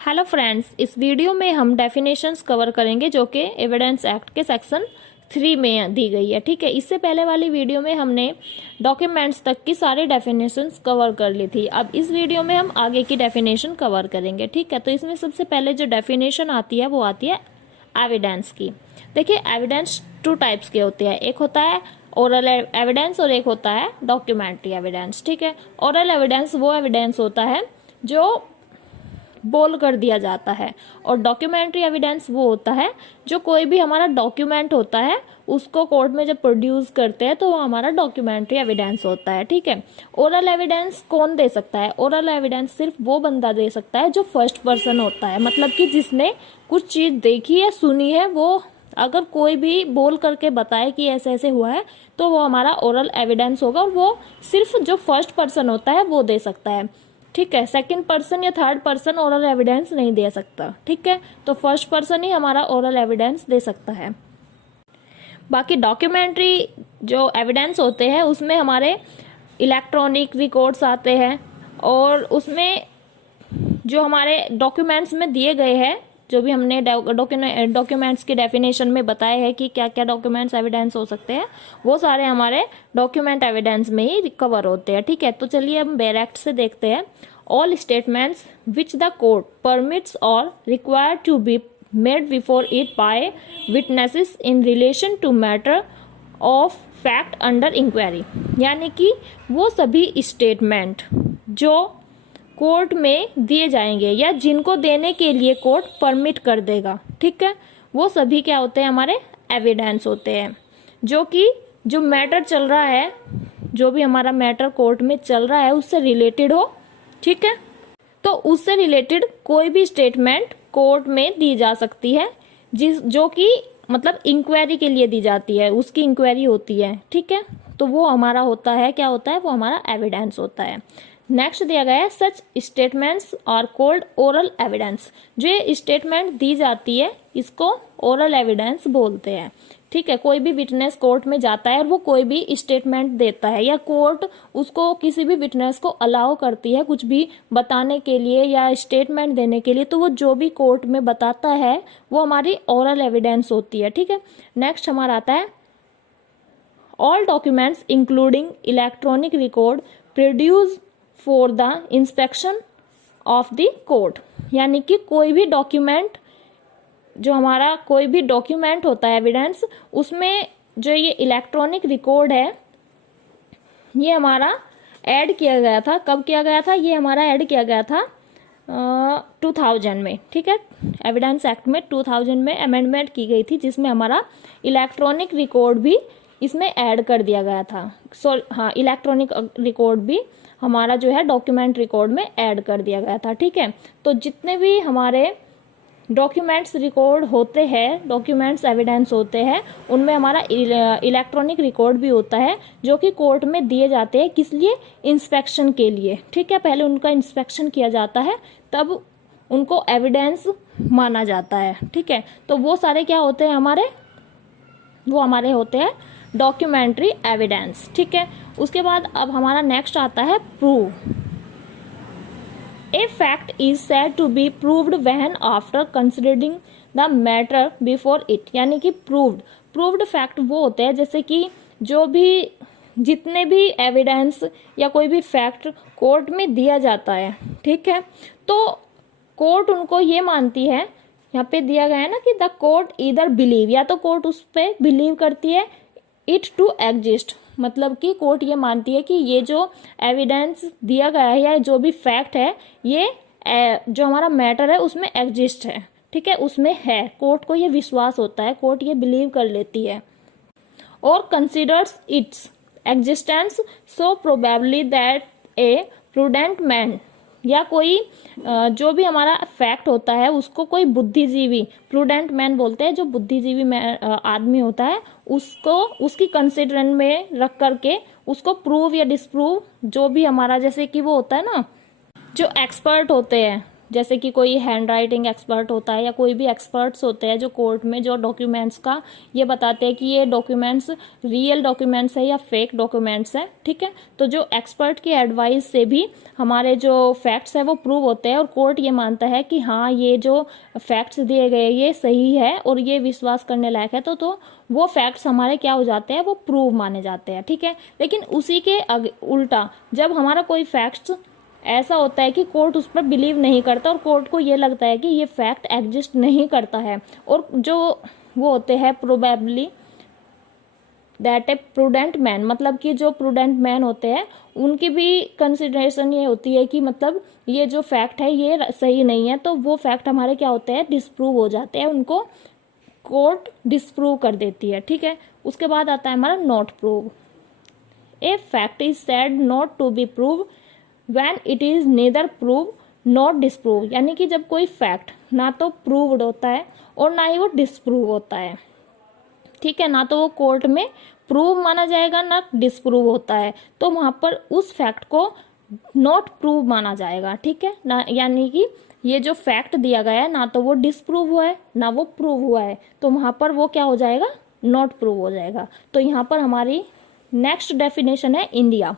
Hello friends, इस video में हम डेफिनेशंस कवर करेंगे जो कि एविडेंस एक्ट के सेक्शन 3 में दी गई है। ठीक है, इससे पहले वाली वीडियो में हमने डॉक्यूमेंट्स तक की सारी डेफिनेशंस कवर कर ली थी। अब इस वीडियो में हम आगे की डेफिनेशन कवर करेंगे। ठीक है, तो इसमें सबसे पहले जो डेफिनेशन आती है वो आती है एविडेंस की। देखिए, एविडेंस 2 टाइप्स के होते हैं, एक होता है ओरल एविडेंस और एक होता है डॉक्यूमेंट्री एविडेंस। ठीक है, ओरल एविडेंस वो एविडेंस होता है जो बोल कर दिया जाता है और डॉक्यूमेंट्री एविडेंस वो होता है जो कोई भी हमारा डॉक्यूमेंट होता है उसको कोर्ट में जब प्रोड्यूस करते हैं तो वो हमारा डॉक्यूमेंट्री एविडेंस होता है। ठीक है, ओरल एविडेंस कौन दे सकता है? ओरल एविडेंस सिर्फ वो बंदा दे सकता है जो फर्स्ट पर्सन होता है, मतलब कि जिसने कुछ चीज देखी है, सुनी है। वो अगर कोई भी बोल करके बताए कि ऐसे ऐसे हुआ है तो वो हमारा ओरल एविडेंस होगा और वो सिर्फ जो फर्स्ट पर्सन होता है वो दे सकता है। ठीक है, सेकंड पर्सन या थर्ड पर्सन ओरल एविडेंस नहीं दे सकता। ठीक है, तो फर्स्ट पर्सन ही हमारा ओरल एविडेंस दे सकता है। बाकी डॉक्यूमेंट्री जो एविडेंस होते हैं उसमें हमारे इलेक्ट्रॉनिक रिकॉर्ड्स आते हैं और उसमें जो हमारे डॉक्यूमेंट्स में दिए गए हैं, जो भी हमने डॉक्यूमेंट्स की डेफिनेशन में बताया है कि क्या क्या डॉक्यूमेंट्स एविडेंस हो सकते हैं, वो सारे हमारे डॉक्यूमेंट एविडेंस में ही कवर होते हैं। ठीक है, तो चलिए हम डायरेक्ट से देखते हैं। All statements which the court permits or required to be made before it by witnesses in relation to matter of fact under inquiry, यानी कि वो सभी स्टेटमेंट जो कोर्ट में दिए जाएंगे या जिनको देने के लिए कोर्ट परमिट कर देगा, ठीक है, वो सभी क्या होते हैं? हमारे एविडेंस होते हैं। जो कि जो मैटर चल रहा है, जो भी हमारा मैटर कोर्ट में चल रहा है उससे रिलेटेड हो। ठीक है, तो उससे रिलेटेड कोई भी स्टेटमेंट कोर्ट में दी जा सकती है जो कि मतलब इंक्वायरी के लिए दी जाती है, उसकी इंक्वायरी होती है। ठीक है, तो वो हमारा होता है, क्या होता है? वो हमारा एविडेंस होता है। नेक्स्ट दिया गया है such statements are called oral evidence. जो ये स्टेटमेंट दी जाती है इसको ओरल एविडेंस बोलते हैं। ठीक है, कोई भी विटनेस कोर्ट में जाता है और वो कोई भी स्टेटमेंट देता है या कोर्ट उसको किसी भी विटनेस को अलाउ करती है कुछ भी बताने के लिए या स्टेटमेंट देने के लिए, तो वो जो भी कोर्ट में बताता है वो हमारी ओरल एविडेंस होती है। ठीक है, नेक्स्ट हमारा आता है all documents including electronic record produce for the inspection of the court, यानी कि कोई भी डॉक्यूमेंट, जो हमारा कोई भी डॉक्यूमेंट होता है एविडेंस, उसमें जो ये इलेक्ट्रॉनिक रिकॉर्ड है ये हमारा ऐड किया गया था। कब किया गया था? ये हमारा ऐड किया गया था 2000 में। ठीक है, एविडेंस एक्ट में 2000 में अमेंडमेंट की गई थी जिसमें हमारा इलेक्ट्रॉनिक रिकॉर्ड भी इसमें ऐड कर दिया गया था। हाँ, इलेक्ट्रॉनिक रिकॉर्ड भी हमारा जो है डॉक्यूमेंट रिकॉर्ड में ऐड कर दिया गया था। ठीक है, तो जितने भी हमारे डॉक्यूमेंट्स रिकॉर्ड होते हैं, डॉक्यूमेंट्स एविडेंस होते हैं, उनमें हमारा इलेक्ट्रॉनिक रिकॉर्ड भी होता है जो कि कोर्ट में दिए जाते हैं। किस लिए? इंस्पेक्शन के लिए। ठीक है, पहले उनका इंस्पेक्शन किया जाता है तब उनको एविडेंस माना जाता है। ठीक है, तो वो सारे क्या होते हैं हमारे? वो हमारे होते हैं डॉक्यूमेंट्री एविडेंस। ठीक है, उसके बाद अब हमारा नेक्स्ट आता है prove. A fact is said to be proved when after considering the matter before it, यानी कि प्रूव्ड फैक्ट वो होते हैं जैसे कि जो भी जितने भी एविडेंस या कोई भी फैक्ट कोर्ट में दिया जाता है, ठीक है, तो कोर्ट उनको ये मानती है, यहाँ पे दिया गया है ना कि द कोर्ट ईदर बिलीव, या तो कोर्ट उस पर बिलीव करती है इट टू एग्जिस्ट, मतलब कि कोर्ट ये मानती है कि ये जो एविडेंस दिया गया है या जो भी फैक्ट है ये जो हमारा मैटर है उसमें एग्जिस्ट है। ठीक है, उसमें है, कोर्ट को ये विश्वास होता है, कोर्ट ये बिलीव कर लेती है। और considers its existence so probably that A prudent man, या कोई जो भी हमारा फैक्ट होता है उसको कोई बुद्धिजीवी, प्रूडेंट मैन बोलते हैं, जो बुद्धिजीवी आदमी होता है उसको उसकी कंसिडरेशन में रख करके उसको प्रूव या डिसप्रूव, जो भी हमारा जैसे कि वो होता है ना, जो एक्सपर्ट होते हैं जैसे कि कोई हैंड राइटिंग एक्सपर्ट होता है या कोई भी एक्सपर्ट्स होते हैं जो कोर्ट में जो डॉक्यूमेंट्स का ये बताते हैं कि ये डॉक्यूमेंट्स रियल डॉक्यूमेंट्स है या फेक डॉक्यूमेंट्स है, ठीक है। तो जो एक्सपर्ट की एडवाइस से भी हमारे जो फैक्ट्स है वो प्रूव होते हैं और कोर्ट ये मानता है कि हाँ ये जो फैक्ट्स दिए गए ये सही है और ये विश्वास करने लायक है, तो वो फैक्ट्स हमारे क्या हो जाते हैं, वो प्रूव माने जाते हैं, ठीक है। लेकिन उसी के उल्टा जब हमारा कोई फैक्ट्स ऐसा होता है कि कोर्ट उस पर बिलीव नहीं करता और कोर्ट को ये लगता है कि ये फैक्ट एग्जिस्ट नहीं करता है, और जो वो होते हैं probably that A prudent man, मतलब कि जो प्रूडेंट मैन होते हैं उनकी भी कंसिडरेशन ये होती है कि मतलब ये जो फैक्ट है ये सही नहीं है, तो वो फैक्ट हमारे क्या होते हैं, डिस्प्रूव हो जाते हैं, उनको कोर्ट डिस्प्रूव कर देती है, ठीक है। उसके बाद आता है हमारा not prove. A fact is said not to be prove when it is neither prove not disprove, यानी कि जब कोई फैक्ट ना तो प्रूव्ड होता है और ना ही वो डिस्प्रूव होता है, ठीक है, ना तो वो कोर्ट में प्रूव माना जाएगा ना डिस्प्रूव होता है, तो वहां पर उस फैक्ट को नॉट प्रूव माना जाएगा, ठीक है ना। यानी कि ये जो फैक्ट दिया गया है ना तो वो डिस्प्रूव हुआ है ना वो प्रूव हुआ है, तो वहां पर वो क्या हो जाएगा, नॉट प्रूव हो जाएगा। तो यहाँ पर हमारी नेक्स्ट डेफिनेशन है इंडिया।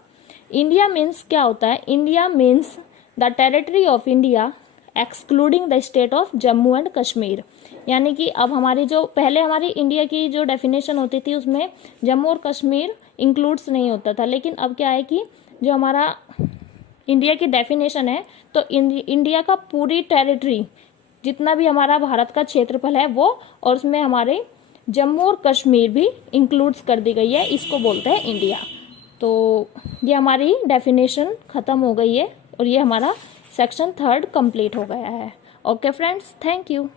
इंडिया मीन्स क्या होता है, India means the territory of India excluding the state of Jammu and Kashmir. यानी कि अब हमारी जो पहले हमारी इंडिया की जो डेफिनेशन होती थी उसमें जम्मू और कश्मीर इंक्लूड्स नहीं होता था, लेकिन अब क्या है कि जो हमारा इंडिया की डेफिनेशन है तो इंडिया का पूरी टेरिटरी जितना भी हमारा भारत का क्षेत्रफल है वो, और उसमें हमारे जम्मू और कश्मीर भी इंक्लूड्स कर दी गई है, इसको बोलते हैं इंडिया। तो ये हमारी डेफिनेशन ख़त्म हो गई है और ये हमारा सेक्शन 3 कंप्लीट हो गया है। Okay friends, thank you.